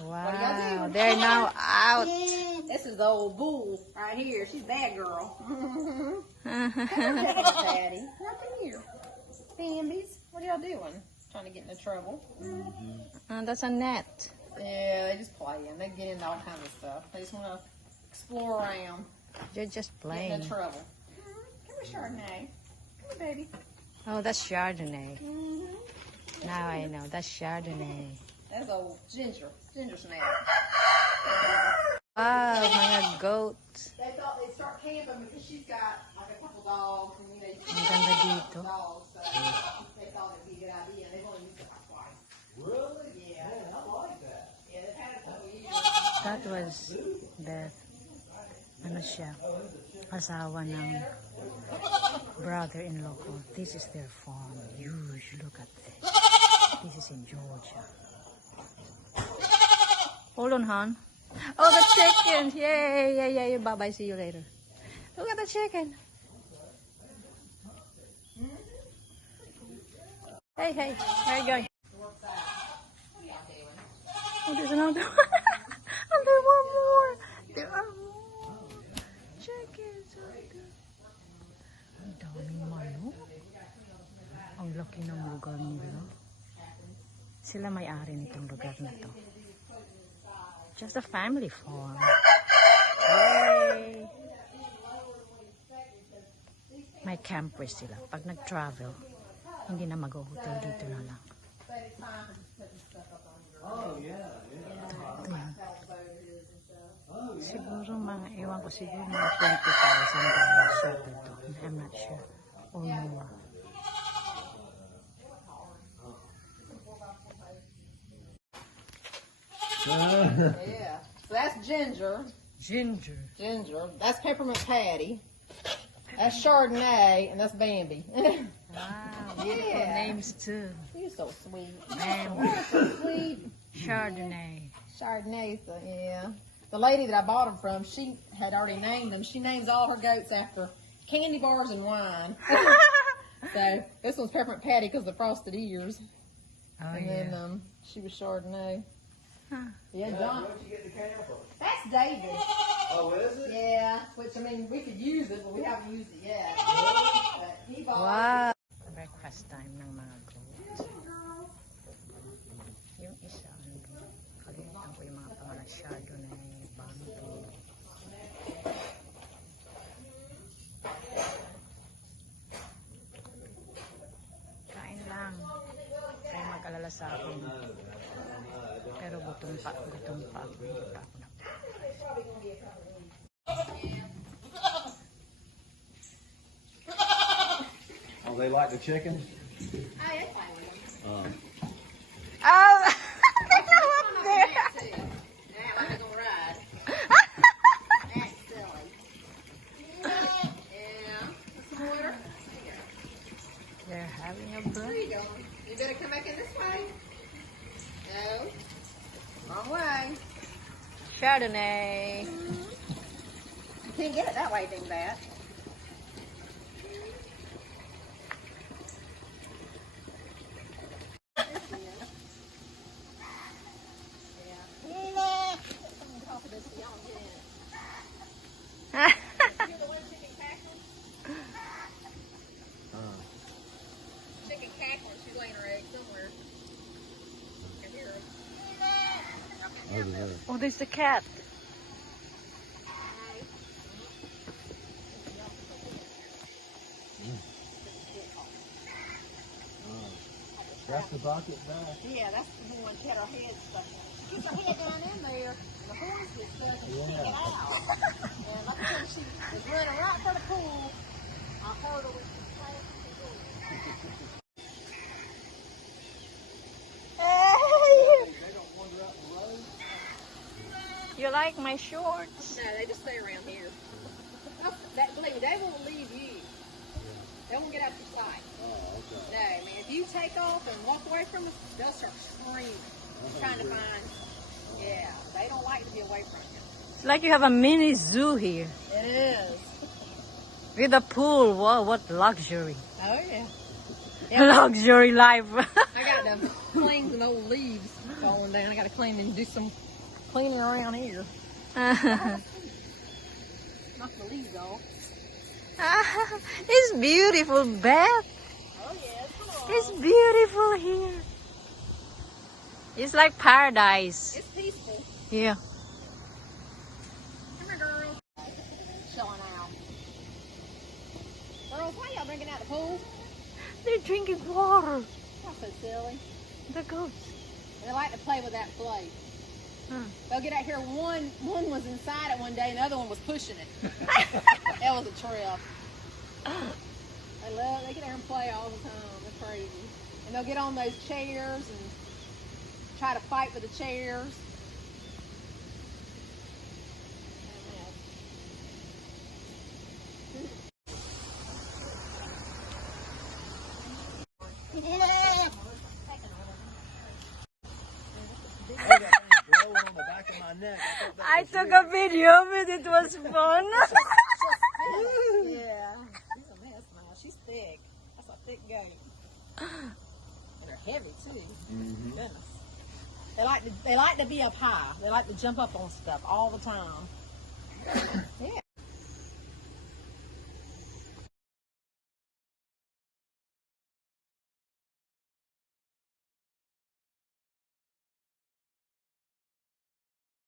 Wow, they're now out. This is the old bull right here. She's that girl. Come Daddy. Come here. Bambies, what are y'all doing? Trying to get into trouble. That's a net. Yeah, they just playing. They get into all kinds of stuff. They just want to explore around. You're just Get playing. into trouble. Come here, Chardonnay. Come here, baby. Oh, that's Chardonnay. Now I know. That's Chardonnay. That's old Ginger. Ginger snack. Wow, mga goat. They thought they'd start camping because she's got like a couple dogs and Ang ganda dito. dogs, so they thought it'd be a good idea. They've only used it like twice. Really? Yeah. Man, I like that. Yeah, they've had it a couple of years. That was Beth. Ano siya? Asawa ng brother-in-law ko. This is their farm. Huge. Look at this. This is in Georgia. Hold on, hon. Oh, the chicken! Yay! Bye-bye. See you later. Look at the chicken. Hey, where are you going? Oh, there's another one. And there's one more. There are more chickens out there. Ang daming manok. Ang laki ng lugar nila. Sila may-ari nitong lugar na to. Just a family farm. Yay! May campers sila. Pag nag-travel, hindi na mag-hotel dito na lang. Oh, yeah. Ito yan. Siguro mga, ewan ko siguro mga $20,000 shelter to. I'm not sure. Or more. Yeah. So that's Ginger. Ginger. That's Peppermint Patty. That's Chardonnay, and that's Bambi. Wow. Yeah. Names too. You're so sweet. Bambi. You're so sweet. Chardonnay. Chardonnay, so, yeah. The lady that I bought them from, she had already named them. She names all her goats after candy bars and wine. So this one's Peppermint Patty because of the frosted ears. Oh, And yeah. then she was Chardonnay. Huh. Yeah, John. Where'd you get the camper? That's David. Oh, is it? Yeah, which I mean, we could use it, but we haven't used it yet. But he bought Wow. Breakfast time ng mga goat. Yung isa, kalimutan ko yung mga pangalan. Chardonnay, Bambi. Kain lang. Kaya mag-alala sa akin. Pero gutom pa. Hindi pa ako na. Oh, they like the chicken? Oh! Now I'm gonna ride. That's silly. Yeah. What's the water? They're having a There break. you go. You better come back in this way. No. Wrong way. Chardonnay. You can't get it that way, dingbat. Chicken cackling. She's laying her egg somewhere. I can hear her. Oh, there's the cat. That's the bucket back. Yeah, that's the one that had her head stuck. She keeps her head down in there, and the horns get stuck, and she can't get out. And like I said, she was running right for the pool. I heard her when she was passing the pool. They don't wander out the road? You like my shorts? No, they just stay around here. Believe me, they won't leave you. They won't get out your sight. Oh, okay. No, man, if you take off and walk away from them, they'll start screaming, trying to find. Yeah, they don't like to be away from you. It's like you have a mini zoo here. It is. With a pool. Wow, what luxury. Oh, yeah. Luxury life. I got them flings and old leaves. going down. I got to clean and do some cleaning around here. Knock the leaves off. It's beautiful, Beth. Oh yeah, come on. It's beautiful here. It's like paradise. It's peaceful. Yeah. Come here, girls. Chilling out. Girls, why y'all drinking out the pool? They're drinking water. That's so silly. The goats. They like to play with that plate. They'll get out here. One was inside it one day, and the other one was pushing it. That was a trip. They get there and play all the time. They're crazy. And they'll get on those chairs and try to fight with the chairs. Blowing on the back of my neck. I took a video of it. It was fun. Yeah. She's a mess now. She's thick. That's a thick goat. And they're heavy too. Goodness. They like to be up high. They like to jump up on stuff all the time. Yeah.